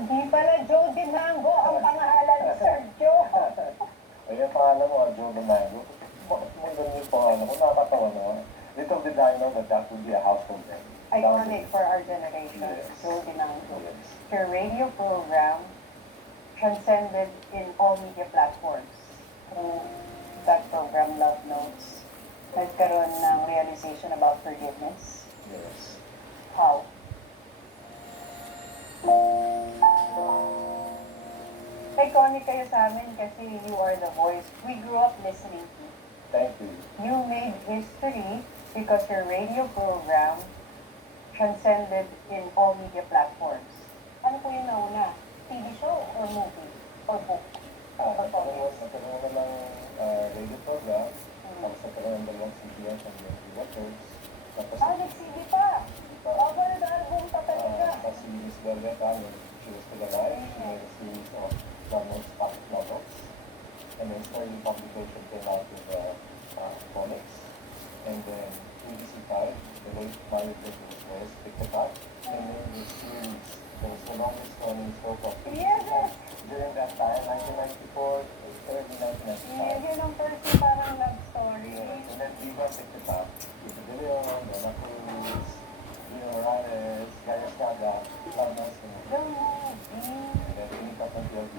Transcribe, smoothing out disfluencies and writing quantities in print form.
Hindi pala Joe Dinango ang pangalan ni Sir Joe. Ayan, pangalan mo, Joe Domingo. Bakit mo ganun yung pangalan ko? Nakakatawa naman. Little did I know that would be a household name. Iconic for our generation, Yes. Joe Dinango. Yes. Your radio program transcended in all media platforms. Through that program, Love Notes, nagkaroon ng realization about forgiveness. Yes. How? Iconic kayo sa amin kasi you are the voice we grew up listening to. Thank you. You made history because your radio program transcended in all media platforms. Ano po yung nauna? TV show or movie? Or book? Nagkaroon na ng radio program. Tapos nagkaroon na ng CBN and the records. Tapos, nag-CD pa! Cover the album pa talaga. si Miss Bergeta, she was still alive. She made a series of novels, pocket novels. And then starting publication came out with comics. And then BBC5, the late Mario Bros. Picked it up. And then the series, that was the longest running scope of Yes! during that time, 1994, early 1995. Yun ang first yung parang love story. And then Viva picked it up. Tito De Leon, Dela Cruz, Leo Reyes, Gaya Estrada, Lamas, and The movie. then picked up until the